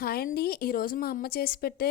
Hi అండి. ఈరోజు మా అమ్మ చేసి పెట్టే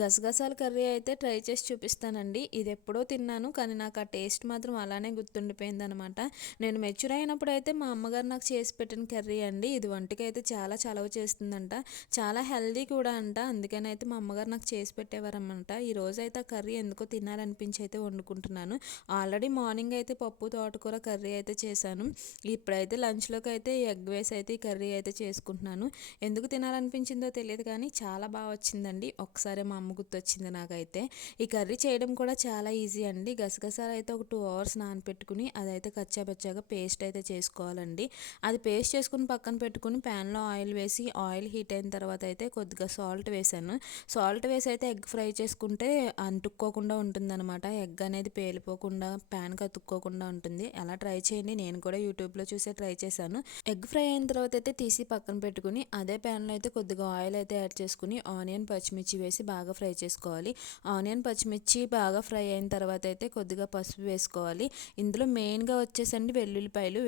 గసగసాల కర్రీ అయితే ట్రై చేసి చూపిస్తానండి. ఇది ఎప్పుడో తిన్నాను కానీ నాకు ఆ టేస్ట్ మాత్రం అలానే గుర్తుండిపోయిందనమాట. నేను మెచ్యూర్ అయినప్పుడైతే మా అమ్మగారు నాకు చేసి పెట్టిన కర్రీ అండి. ఇది ఒంటికైతే చాలా చలవ చేస్తుందంట. చాలా హెల్దీ కూడా అంట. అందుకని అయితే మా అమ్మగారు నాకు చేసి పెట్టేవారనమాట. ఈరోజైతే ఆ కర్రీ ఎందుకో తినాలనిపించి అయితే వండుకుంటున్నాను. ఆల్రెడీ మార్నింగ్ అయితే పప్పు తోటకూర కర్రీ అయితే చేశాను. ఇప్పుడైతే లంచ్లోకి అయితే ఎగ్ వేసి అయితే ఈ కర్రీ అయితే చేసుకుంటున్నాను. ఎందుకు తినాలనిపించిందో తెలియదు కానీ చాలా బాగా వచ్చిందండి. ఒకసారి మా అమ్మ గుర్తొచ్చింది నాకైతే. ఈ కర్రీ చేయడం కూడా చాలా ఈజీ అండి. గసగసాలు అయితే ఒక 2 అవర్స్ నానపెట్టుకుని అదైతే కచ్చాపచ్చాగా పేస్ట్ అయితే చేసుకోవాలండి. అది పేస్ట్ చేసుకుని పక్కన పెట్టుకుని ప్యాన్లో ఆయిల్ వేసి ఆయిల్ హీట్ అయిన తర్వాత అయితే కొద్దిగా సాల్ట్ వేసాను. సాల్ట్ వేసి అయితే ఎగ్ ఫ్రై చేసుకుంటే అంటుక్కోకుండా ఉంటుందన్నమాట. ఎగ్ అనేది పేలిపోకుండా ప్యాన్కి అతుక్కోకుండా ఉంటుంది. అలా ట్రై చేయండి. నేను కూడా యూట్యూబ్లో చూసే ట్రై చేశాను. ఎగ్ ఫ్రై అయిన తర్వాత అయితే తీసి పక్కన పెట్టుకుని అదే ప్యాన్లో అయితే కొద్దిగా ఆయిల్ అయితే యాడ్ చేసుకుని ఆనియన్ పచ్చిమిర్చి వేసి బాగా ఫ్రై చేసుకోవాలి. ఆనియన్ పచ్చిమిర్చి బాగా ఫ్రై అయిన తర్వాత అయితే కొద్దిగా పసుపు వేసుకోవాలి. ఇందులో మెయిన్గా వచ్చేసండి వెల్లుల్లిపాయలు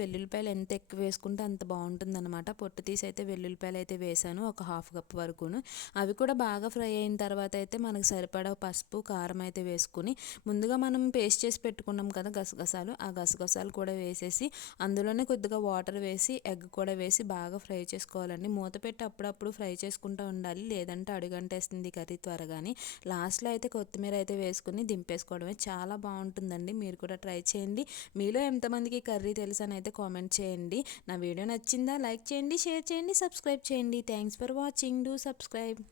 ఎంత ఎక్కువ వేసుకుంటే అంత బాగుంటుందన్నమాట. పొట్టు తీసి అయితే వెల్లుల్లిపాయలు అయితే వేసాను ఒక హాఫ్ కప్ వరకును. అవి కూడా బాగా ఫ్రై అయిన తర్వాత అయితే మనకు సరిపడా పసుపు కారం అయితే వేసుకుని ముందుగా మనం పేస్ట్ చేసి పెట్టుకున్నాం కదా గసగసాలు, ఆ గసగసాలు కూడా వేసేసి అందులోనే కొద్దిగా వాటర్ వేసి ఎగ్ కూడా వేసి బాగా ఫ్రై చేసుకోవాలండి. మూత పెట్టి అప్పుడప్పుడు ఫ్రై చేసుకుంటూ ఉండాలి, లేదంటే అడుగంటేస్తుంది కర్రీ త్వరగాని. లాస్ట్లో అయితే కొత్తిమీర అయితే వేసుకుని దింపేసుకోవడమే. చాలా బాగుంటుందండి. మీరు కూడా ట్రై చేయండి. మీలో ఎంతమందికి కర్రీ తెలుసు అని అయితే కామెంట్ చేయండి. నా వీడియో నచ్చిందా? లైక్ చేయండి, షేర్ చేయండి, సబ్స్క్రైబ్ చేయండి. Thanks for watching. Do subscribe.